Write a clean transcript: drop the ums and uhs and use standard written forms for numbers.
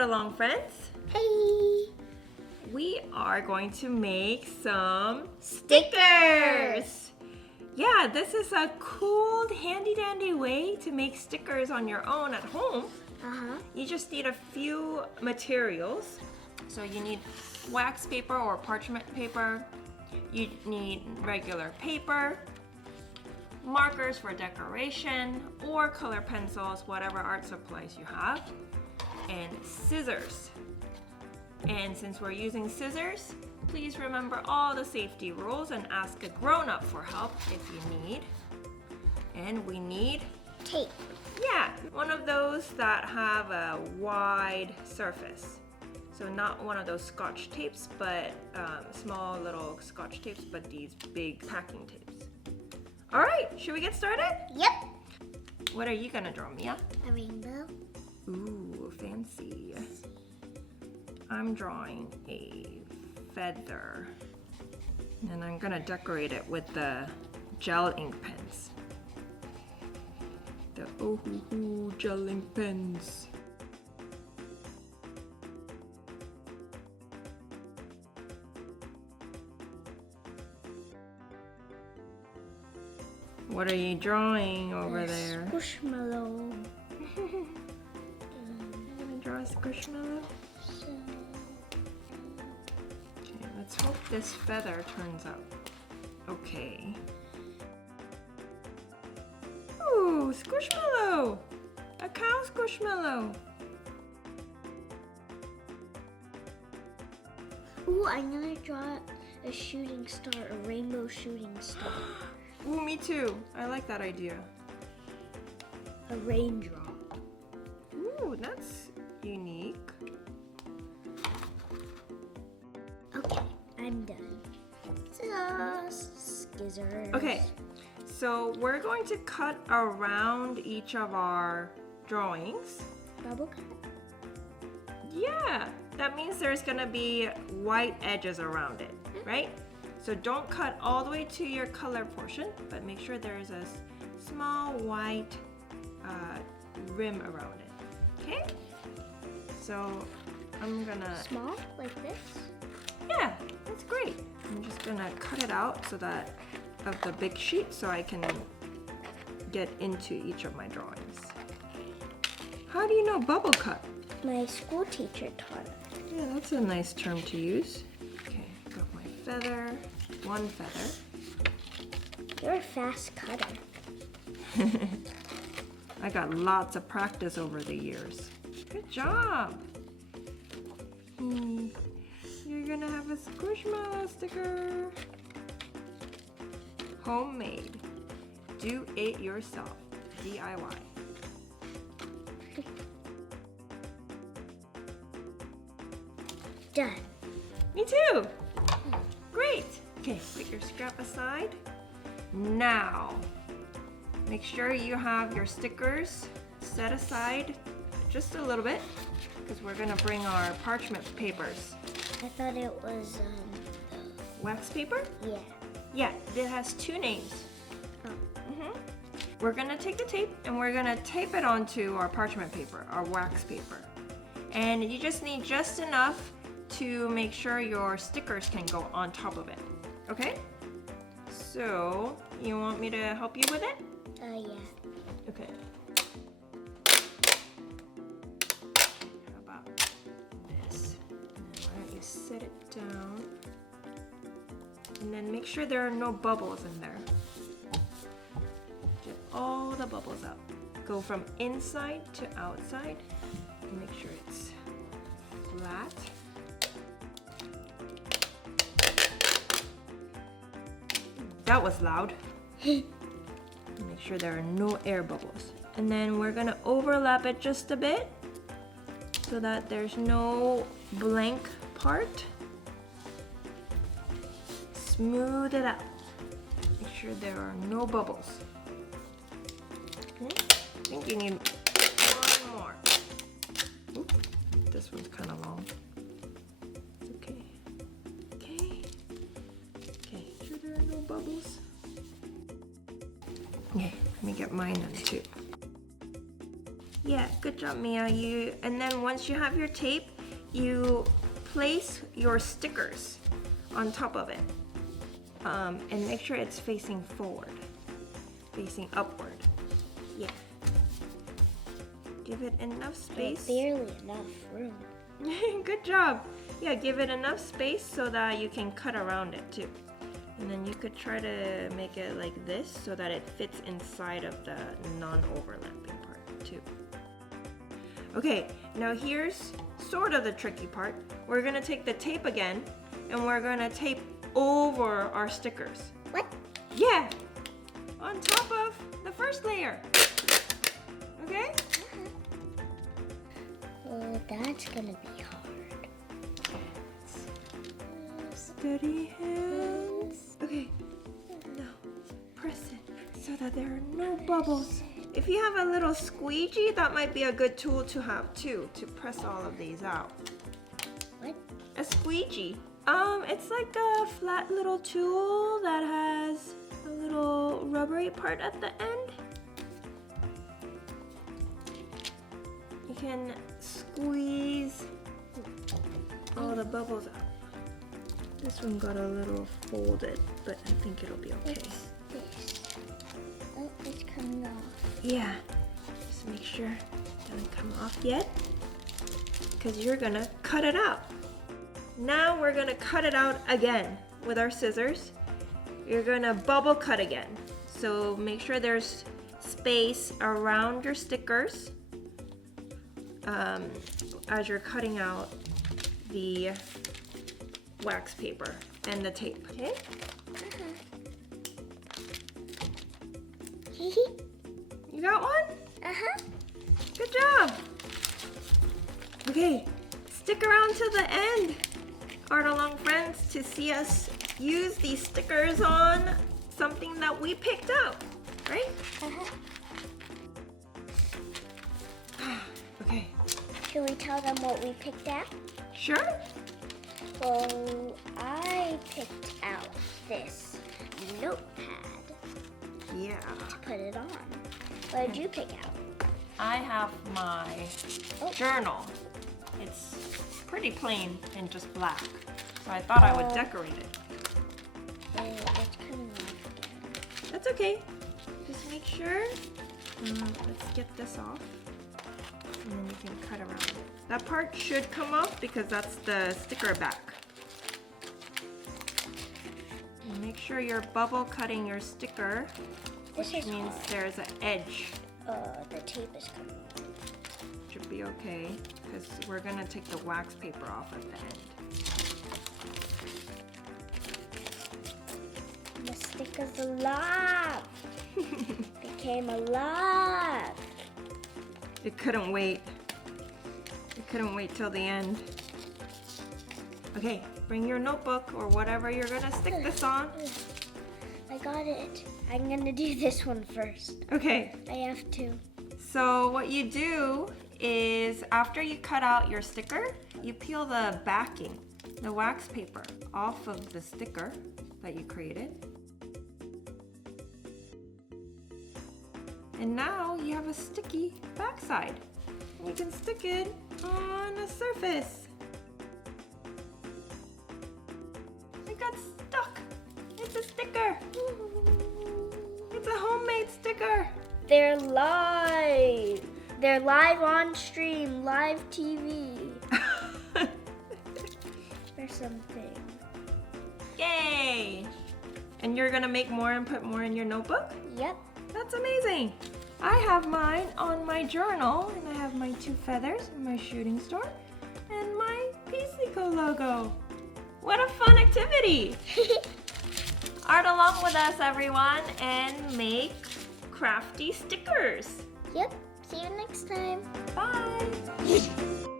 ride-along friends. Hey! We are going to make some stickers. Yeah, this is a cool, handy-dandy way to make stickers on your own at home. You just need a few materials. So you need wax paper or parchment paper. You need regular paper, markers for decoration, or color pencils, whatever art supplies you have, and scissors. And since we're using scissors, please remember all the safety rules and ask a grown-up for help if you need. And we need tape. Yeah, one of those that have a wide surface. So not one of those Scotch tapes, but small little Scotch tapes, but these big packing tapes. All right, should we get started? Yep. What are you gonna draw, Mia? A rainbow. Ooh, fancy. I'm drawing a feather. And I'm gonna decorate it with the gel ink pens. The oh-hoo-hoo gel ink pens. What are you drawing over there? Squishmallow. You gonna draw a squishmallow? Okay, let's hope this feather turns out okay. Ooh, squishmallow! A cow squishmallow! Ooh, I'm gonna draw a shooting star, a rainbow shooting star. Ooh, me too. I like that idea. A raindrop. Ooh, that's unique. Okay, I'm done. Scissors. Okay, so we're going to cut around each of our drawings. Bubble cut? Yeah, that means there's gonna be white edges around it, right? So don't cut all the way to your color portion, but make sure there's a small white rim around it, okay? So I'm gonna... Small, like this? Yeah, that's great. I'm just gonna cut it out so that of the big sheet so I can get into each of my drawings. How do you know bubble cut? My school teacher taught it. Yeah, that's a nice term to use. Okay, got my feather, one feather. You're a fast cutter. I got lots of practice over the years. Good job. You're gonna have a squishmallow sticker. Homemade. Do it yourself. DIY. Done. Me too. Great. Okay, put your scrap aside. Now, make sure you have your stickers set aside just a little bit because we're gonna bring our parchment papers. I thought it was, Wax paper? yeah. Yeah, it has two names. Oh. We're gonna take the tape and we're gonna tape it onto our parchment paper, our wax paper. And you just need just enough to make sure your stickers can go on top of it, okay? So, you want me to help you with it? Yeah. Okay. How about this? Now, why don't you set it down? And then make sure there are no bubbles in there. Get all the bubbles out. Go from inside to outside. And make sure it's flat. That was loud. Make sure there are no air bubbles. And then we're gonna overlap it just a bit so that there's no blank part. Smooth it out. Make sure there are no bubbles. Okay. I think you need one more. Oop, this one's kind of long. It's okay. Okay. Okay, make sure there are no bubbles. Okay, let me get mine in too. Yeah, good job, Mia. And then once you have your tape, you place your stickers on top of it. And make sure it's facing forward, facing upward. Yeah. Give it enough space. Barely enough room. Good job. Yeah, give it enough space so that you can cut around it too. And then you could try to make it like this so that it fits inside of the non-overlapping part too. Okay, now here's sort of the tricky part. We're gonna take the tape again and we're gonna tape over our stickers. What? Yeah, on top of the first layer. Okay? Well, that's gonna be hard. Steady hands. Okay, now press it so that there are no bubbles. If you have a little squeegee, that might be a good tool to have too, to press all of these out. What? A squeegee. It's like a flat little tool that has a little rubbery part at the end. You can squeeze all the bubbles out. This one got a little folded, but I think it'll be okay. This. Oh, it's coming off. Yeah, just make sure it doesn't come off yet, because you're gonna cut it out. Now we're gonna cut it out again with our scissors. You're gonna bubble cut again. So make sure there's space around your stickers as you're cutting out the wax paper and the tape, okay? You got one? Good job. Okay, stick around to the end, Art Along friends, to see us use these stickers on something that we picked out, right? Okay. Should we tell them what we picked out? Sure. Well, I picked out this notepad Yeah. to put it on. What did you pick out? I have my journal. It's pretty plain and just black. So I thought I would decorate it. It's coming off again. That's okay. Just make sure. Let's get this off. And then you can cut around it. That part should come off because that's the sticker back. And make sure you're bubble cutting your sticker, This which is means hard. there's an edge. The tape is coming off. Should be okay because we're gonna take the wax paper off at the end. The sticker's alive. Became alive. It couldn't wait. It couldn't wait till the end. Okay, bring your notebook or whatever you're gonna stick this on. I got it. I'm gonna do this one first. Okay, I have to. so what you do is after you cut out your sticker, you peel the backing, the wax paper, off of the sticker that you created. And now you have a sticky backside. You can stick it on a surface. It got stuck. It's a sticker. It's a homemade sticker. They're live. They're live on stream, live TV. Or something. Yay! And you're gonna make more and put more in your notebook? Yep. That's amazing. I have mine on my journal, and I have my 2 feathers and my shooting star and my PeacelyCo logo. What a fun activity! Art along with us, everyone, and make crafty stickers. Yep. See you next time. Bye!